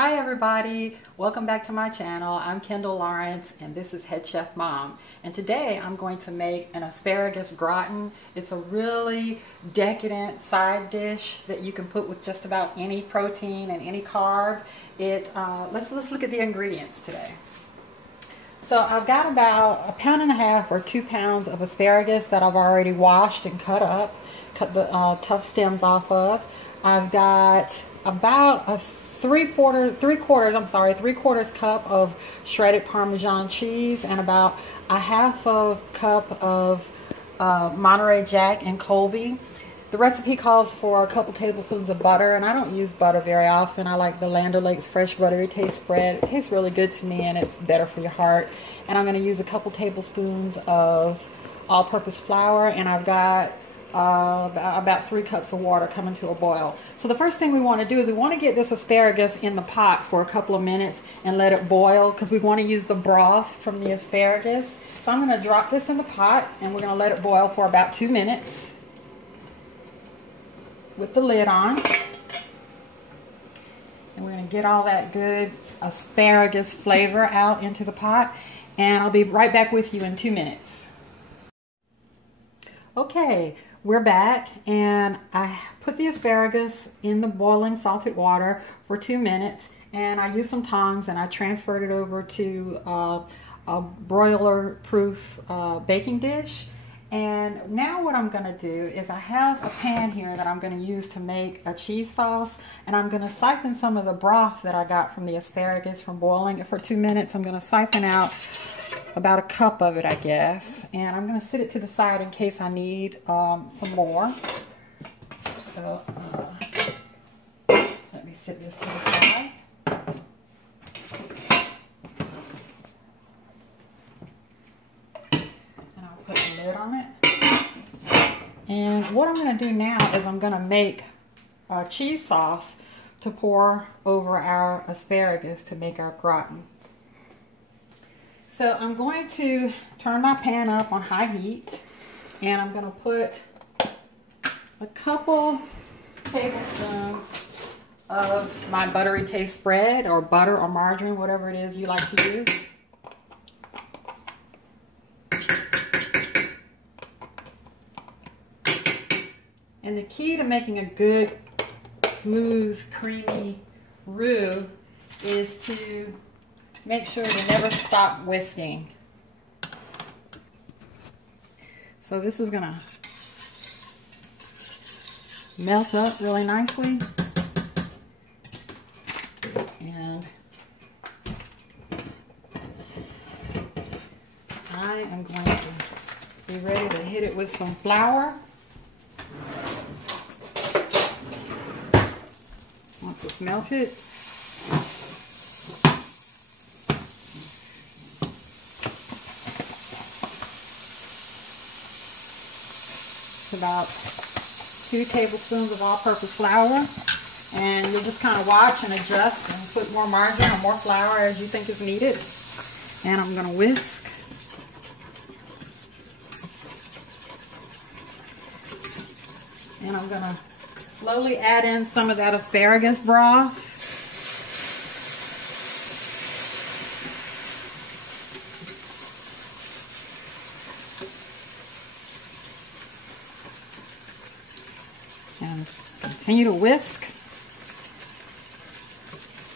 Hi everybody, welcome back to my channel. I'm Kendall Lawrence and this is Head Chef Mom. And today I'm going to make an asparagus gratin. It's a really decadent side dish that you can put with just about any protein and any carb. Let's look at the ingredients today. So I've got about 1.5 pounds or 2 pounds of asparagus that I've already washed and cut up, cut the tough stems off of. I've got about a three quarters cup of shredded Parmesan cheese and about a half a cup of Monterey Jack and Colby. The recipe calls for a couple tablespoons of butter, and I don't use butter very often. I like the Land O'Lakes fresh buttery taste spread. It tastes really good to me and it's better for your heart. And I'm going to use a couple tablespoons of all-purpose flour, and I've got about 3 cups of water coming to a boil. So the first thing we want to do is we want to get this asparagus in the pot for a couple of minutes and let it boil, because we want to use the broth from the asparagus. So I'm going to drop this in the pot and we're going to let it boil for about 2 minutes with the lid on. And we're going to get all that good asparagus flavor out into the pot, and I'll be right back with you in 2 minutes. Okay, we're back, and I put the asparagus in the boiling salted water for 2 minutes, and I used some tongs and I transferred it over to a broiler proof baking dish. And now what I'm going to do is I have a pan here that I'm going to use to make a cheese sauce, and I'm going to siphon some of the broth that I got from the asparagus from boiling it for 2 minutes. I'm going to siphon out about a cup of it, I guess, and I'm going to sit it to the side in case I need some more. So let me sit this to the side. And I'll put the lid on it. And what I'm going to do now is I'm going to make a cheese sauce to pour over our asparagus to make our gratin. So I'm going to turn my pan up on high heat, and I'm going to put a couple tablespoons of my buttery taste spread, or butter or margarine, whatever it is you like to use. And the key to making a good, smooth, creamy roux is to make sure to never stop whisking. So this is gonna melt up really nicely. And I am going to be ready to hit it with some flour. Once it's melted, about 2 tablespoons of all-purpose flour, and you'll just kind of watch and adjust and put more margarine or more flour as you think is needed. And I'm going to whisk. And I'm going to slowly add in some of that asparagus broth. And continue to whisk.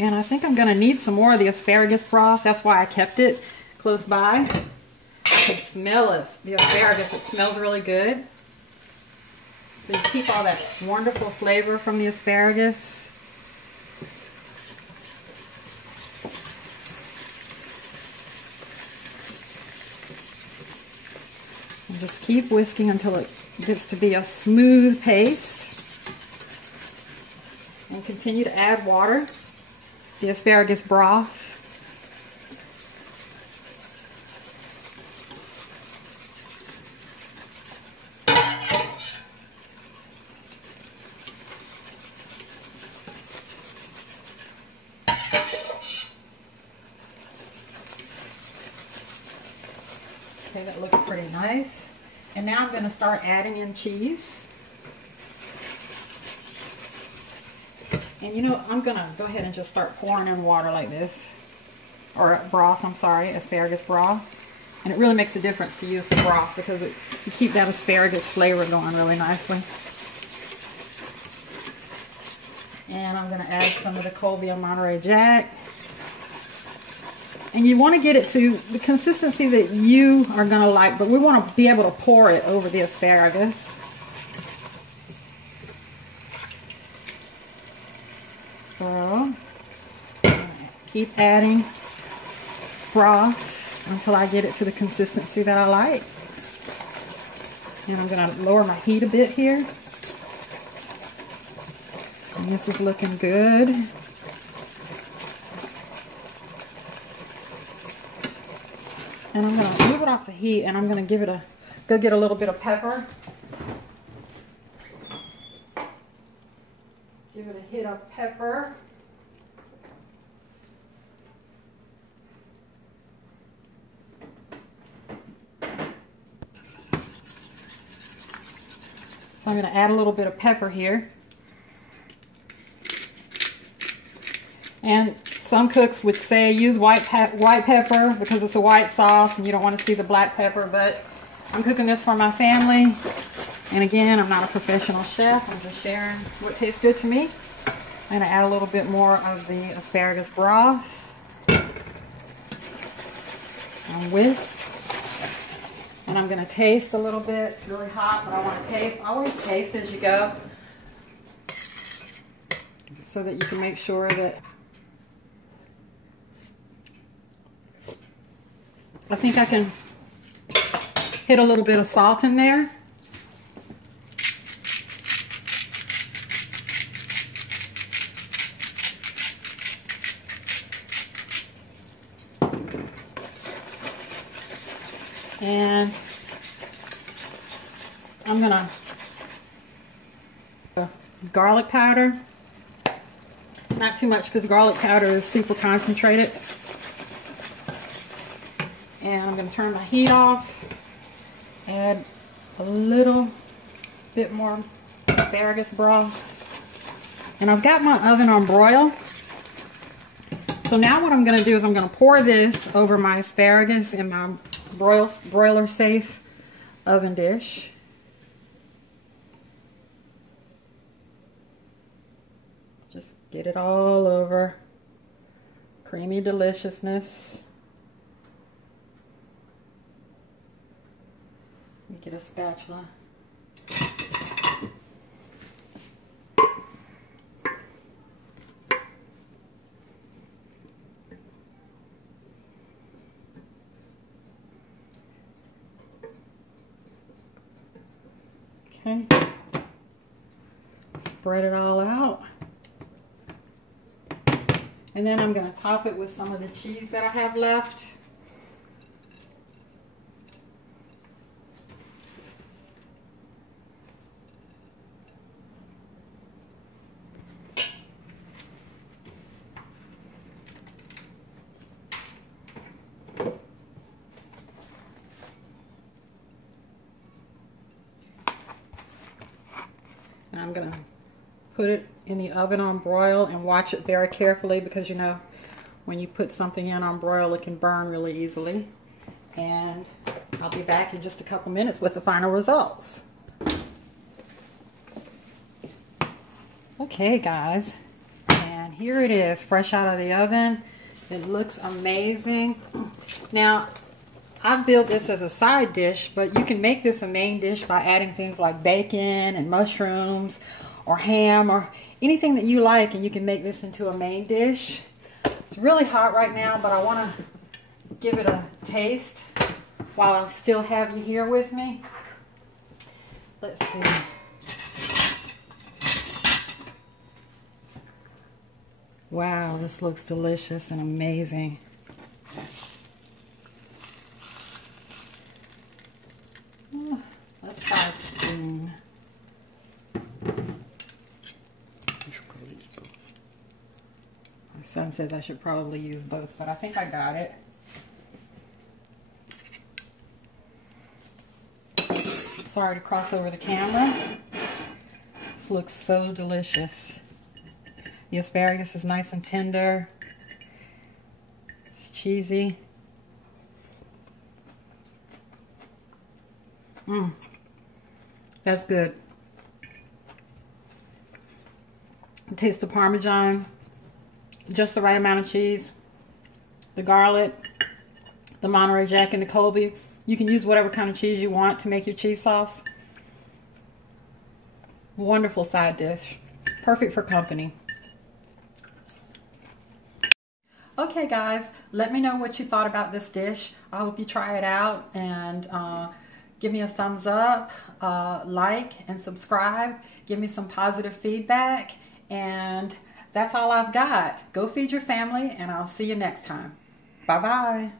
And I think I'm going to need some more of the asparagus broth. That's why I kept it close by. I can smell it, the asparagus. It smells really good. So you keep all that wonderful flavor from the asparagus. And just keep whisking until it gets to be a smooth paste. And continue to add water, the asparagus broth. Okay, that looks pretty nice. And now I'm going to start adding in cheese. And you know, I'm gonna go ahead and just start pouring in water like this, or broth, I'm sorry, asparagus broth. And it really makes a difference to use the broth because you keep that asparagus flavor going really nicely. And I'm gonna add some of the Colby and Monterey Jack. And you want to get it to the consistency that you are gonna like, but we want to be able to pour it over the asparagus. So, keep adding broth until I get it to the consistency that I like. And I'm going to lower my heat a bit here. And this is looking good. And I'm going to move it off the heat and I'm going to give it go get a little bit of pepper. Give it a hit of pepper. So I'm going to add a little bit of pepper here. And some cooks would say use white pepper because it's a white sauce and you don't want to see the black pepper, but I'm cooking this for my family. And again, I'm not a professional chef. I'm just sharing what tastes good to me. I'm going to add a little bit more of the asparagus broth. And whisk. And I'm going to taste a little bit. It's really hot, but I want to taste. Always taste as you go so that you can make sure that... I think I can hit a little bit of salt in there. And I'm gonna garlic powder, not too much because garlic powder is super concentrated. And I'm gonna turn my heat off, add a little bit more asparagus broth. And I've got my oven on broil. So now what I'm gonna do is I'm gonna pour this over my asparagus in my broiler safe oven dish. Just get it all over. Creamy deliciousness. Let me get a spatula. Okay, spread it all out. And then I'm going to top it with some of the cheese that I have left. And I'm going to put it in the oven on broil and watch it very carefully because you know when you put something in on broil it can burn really easily. And I'll be back in just a couple minutes with the final results. Okay guys, and here it is fresh out of the oven. It looks amazing. Now I've built this as a side dish, but you can make this a main dish by adding things like bacon and mushrooms or ham or anything that you like, and you can make this into a main dish. It's really hot right now, but I want to give it a taste while I still have you here with me. Let's see. Wow, this looks delicious and amazing. Let's try a spoon. My son says I should probably use both, but I think I got it. Sorry to cross over the camera. This looks so delicious. The asparagus is nice and tender. It's cheesy. That's good. Taste the Parmesan, just the right amount of cheese, the garlic, the Monterey Jack, and the Colby. You can use whatever kind of cheese you want to make your cheese sauce. Wonderful side dish. Perfect for company. Okay guys, let me know what you thought about this dish. I hope you try it out and give me a thumbs up, like and subscribe. Give me some positive feedback, and that's all I've got. Go feed your family, and I'll see you next time. Bye-bye.